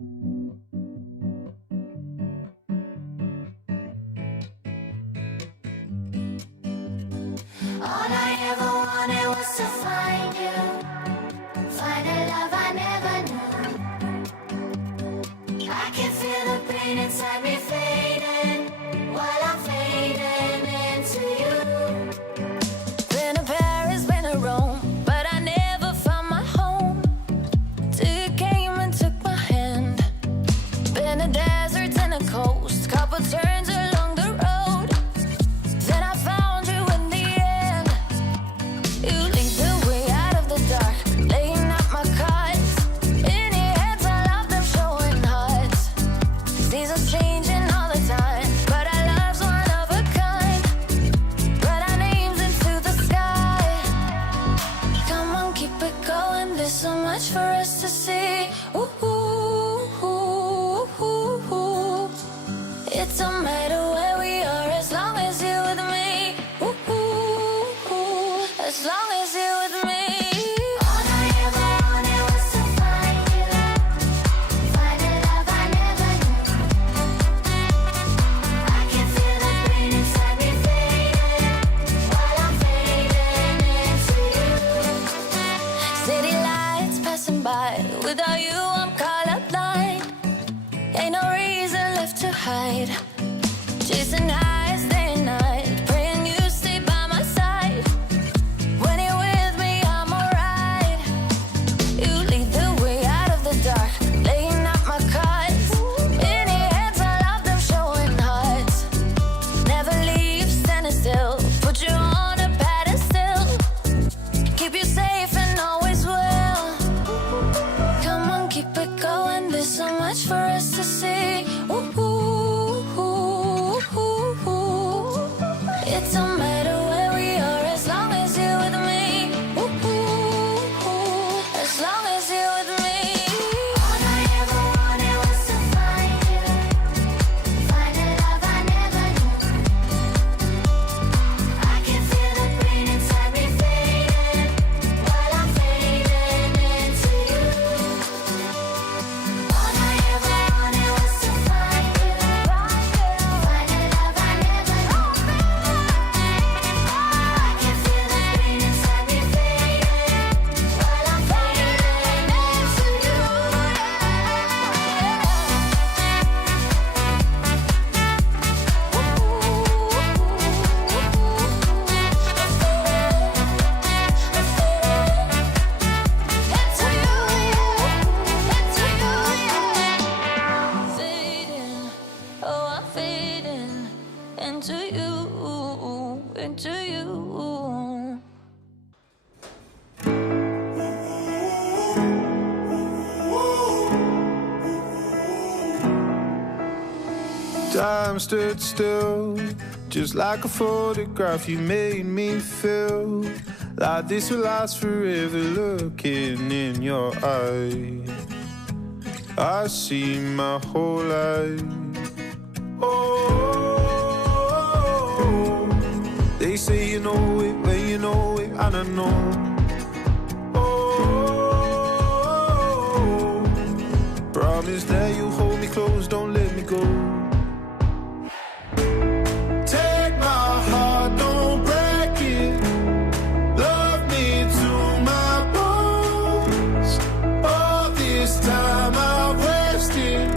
All I ever wanted was to find you, find a love I never knew. I can feel the pain inside me fading, while I'm fading into you. Been to Paris, been to Rome, but I never found my home till you came and took my hand. Been to deserts and the coast, couple turns along the road, then I found you in the end. You lead the way out of the dark, laying out my cards. In your heads, I love them showing hearts. Seasons changing all the time, but our love's one of a kind. Write our names into the sky. Come on, keep it going, there's so much for us to see. Ooh, ooh, ooh, ooh, ooh. It don't matter where we are as long as you're with me. Ooh, ooh, ooh. As long as you're with me. All I ever wanted was to find you, find a love I never knew. I can feel the pain inside me fading, while I'm fading into you. City lights passing by, without you I'm colorblind. Ain't no reason left to hide. Chasing highs day and night, praying you stay by my side. When you're with me, I'm alright. You lead the way out of the dark, laying out my cards. In your hands, I love them showing hearts. Never leave standing still, put you on a pedestal. Keep you safe and always will. Come on, keep it going, there's so much for us to see. Ooh, ooh, ooh, ooh, ooh. It don't matter where we are as long as you're with me. Ooh, ooh, ooh. As long as you're with me. All I ever wanted was to find you, find a love I never knew. I can feel the pain inside me fading, while I'm fading into you. All I ever wanted was to find you, find a love I never knew. I can feel the pain inside me fading, while I'm fading into you. Into you, into you. Time stood still, just like a photograph. You made me feel like this will last forever. Looking in your eyes, I see my whole life. Oh, they say you know it when you know it, and I know. Oh, promise that you'll hold me close, don't let me go. Take my heart, don't break it. Love me to my bones. All this time I've wasted.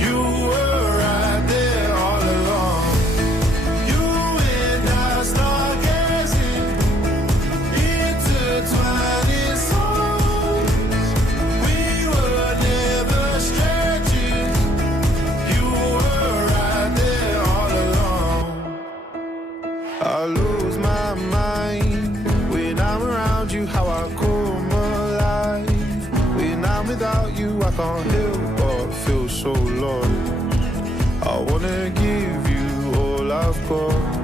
You were right there all along. You and I start gazing, intertwining souls. We were never strangers. You were right there all along. I lose my mind when I'm around you, how I come alive. When I'm without you, I can't help but feel so lost. I wanna give you all I've got.